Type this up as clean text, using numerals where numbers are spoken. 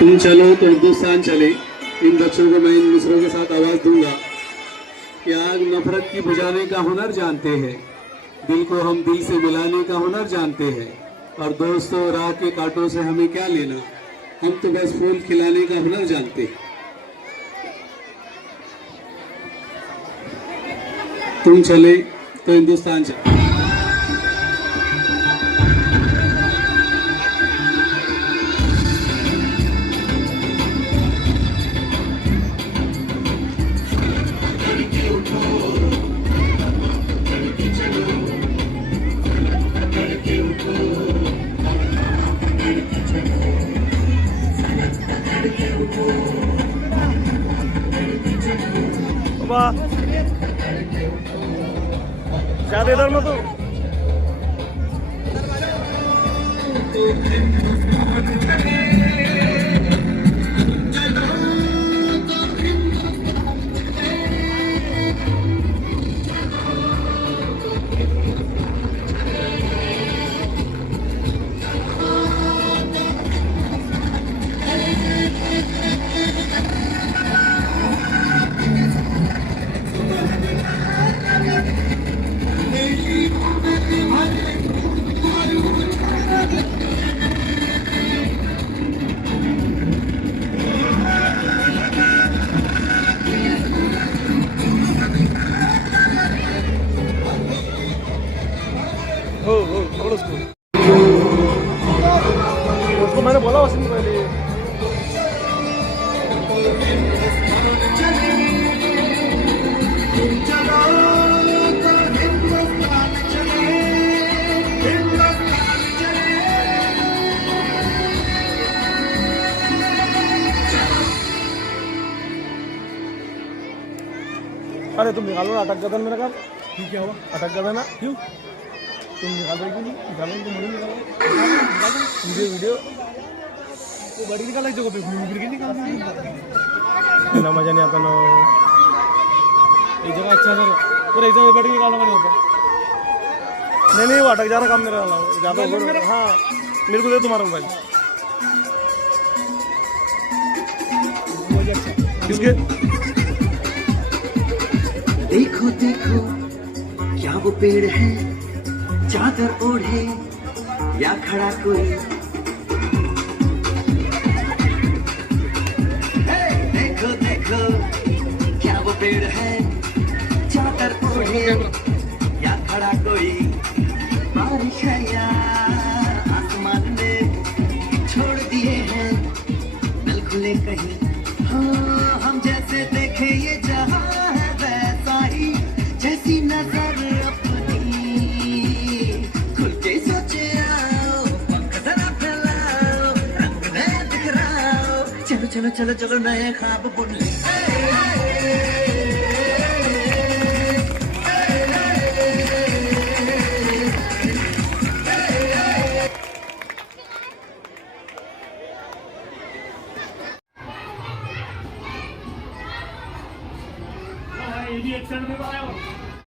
तुम चलो तो हिंदुस्तान चले, इन बच्चों को मैं इन मिसरों के साथ आवाज़ दूंगा कि आग नफरत की बुझाने का हुनर जानते हैं, दिल को हम दिल से मिलाने का हुनर जानते हैं, और दोस्तों राह के कांटों से हमें क्या लेना, हम तो बस फूल खिलाने का हुनर जानते हैं। तुम चले तो हिंदुस्तान चले। ज्यादा इधर में तो उसको मैंने बोला वैसे नहीं पहले। अरे तुम निकालो ना, अटक गया था मेरा काम। ठीक क्या हुआ? अटक गया था ना, क्यों तुम निकाल रहे क्यों नहीं? निकालो तो मुझे निकालो, वीडियो वो गाड़ी निकाला इस जगह पे, घूम फिर के निकाल ना, मजा नहीं आता ना। एक जगह अच्छा सर, और एक जगह बैठ के निकालना नहीं होता। नहीं वो अटक जा रहा काम मेरा ज़्यादा। हाँ मेरे को दे तुम्हारा मोबाइल। किसके? देखो देखो क्या वो पेड़ है, चादर ओढ़े या खड़ा कोई। देखो देखो क्या वो पेड़ है, चादर ओढ़े या खड़ा कोई। बारिश है या आसमान में छोड़ दिए हैं नल खुले कहीं। हाँ हम जैसे देखे ये जहां है वैसा ही, जैसी नजर अपनी खुल के सोचे आओ, पंख जरा फैलाओ, रंग नया दिखराओ। चलो चलो चलो चलो नए ख्वाब बुन ले।